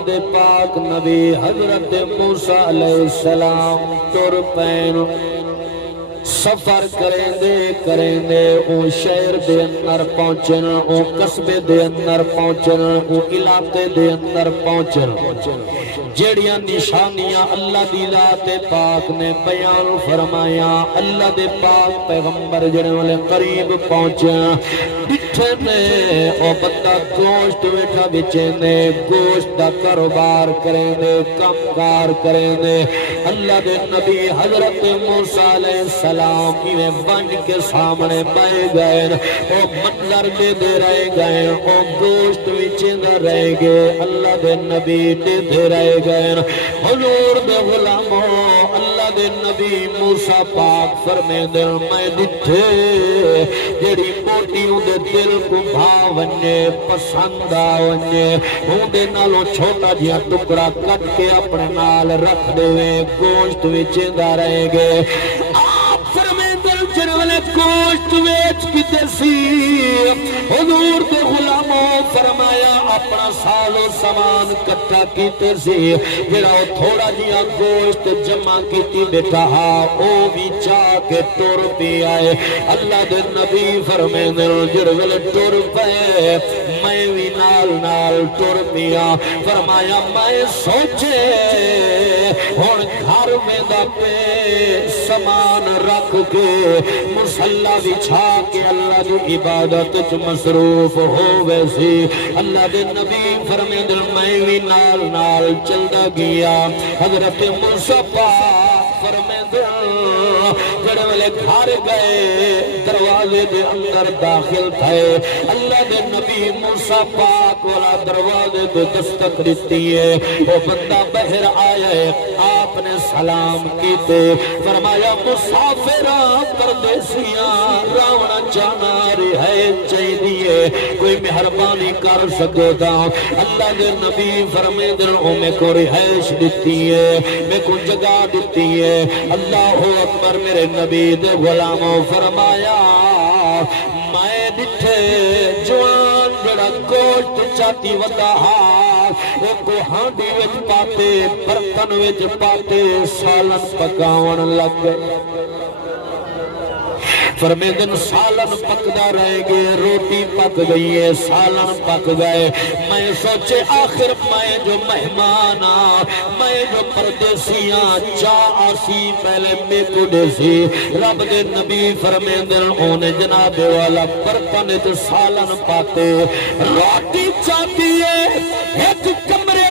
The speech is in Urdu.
اللہ دے پاک نبی حضرت موسیٰ علیہ السلام تر پین سفر کریں دے او شہر دے اندر پہنچن او قصبے دے اندر پہنچن او علاقے دے اندر پہنچن جیڑیاں نشانیاں اللہ دی ذات پاک نے بیان فرمایا اللہ دے پاک پیغمبر جڑے والے قریب پہنچا ڈٹھے نے او بندہ گوشت بیٹھا بچینے گوشت دا کاروبار کریں دے کم کار کریں دے اللہ دے نبی حضرت موسیٰ علیہ السلام میں بنج کے سامنے بائے گئے او منظر دے رہے گئے او گوشت وچین رہے گئے اللہ دے نبی دے رہے گئے حضور دے غلاموں اللہ دے نبی موسیٰ پاک فرمے دے میں دٹھے جڑی موٹیوں دے دل کو بھاونے پسند آونے ہوں دے نالوں چھوٹا جیا ٹکڑا کٹ کے اپنے نال رکھ دے گوشت وچیندہ رہے گئے آپ فرمے دل جنوالے گوشت ویچ کی تیسی حضور دے غلاموں فرمایا اپنا سال و سامان کٹا کی تیسی جڑا تھوڑا جیا گوشت جمع کی تی بیٹھا او بھی چاہ کے ٹور پی آئے اللہ دے نبی فرمے دل جنوالے ٹور پے میں بھی نال ٹور پیا فرمایا میں سوچے ہون گھر میں دا پہ سامان رکھ کے مسلح بچھا کے اللہ دی عبادت چ مصروف ہو ویسی اللہ دے نبی فرمے دل میں بھی نال چلدا گیا حضرت موسیٰ پاک فرمے دل جڑے والے گھر گئے دروازے دے اندر داخل تھے اللہ دے نبی موسیٰ پاک والا دروازے دے دستک دیتی ہے وہ بندہ بہر آئے آپ نے سلام کیتے فرمایا مسافران پردیسیاں راونا جانا رہے چاہی دیئے کوئی مہربانی کر سکو دا اللہ دے نبی فرمے دلوں میں کو رہائش دیتی ہے میں کو جگہ دیتی ہے اللہ اکبر میرے نبی دے غلاموں فرمایا میں دٹھے جوان جڑا گوشت چاہتی ودا وہ کو ہانڈی وچ پاتے برتن وچ پاتے سالن پکاون لگ گئے فرمے دن سالن پکدا رہے گے روٹی پک گئی ہے سالن پک گئے میں سوچے آخر میں جو مہمانا میں جو پردیسیاں چاہ آسی پہلے میں کو دیسی رب دے نبی فرمے دن اونے جناب والا برتن جو سالن پاتے روٹی چاہتی ہے ایک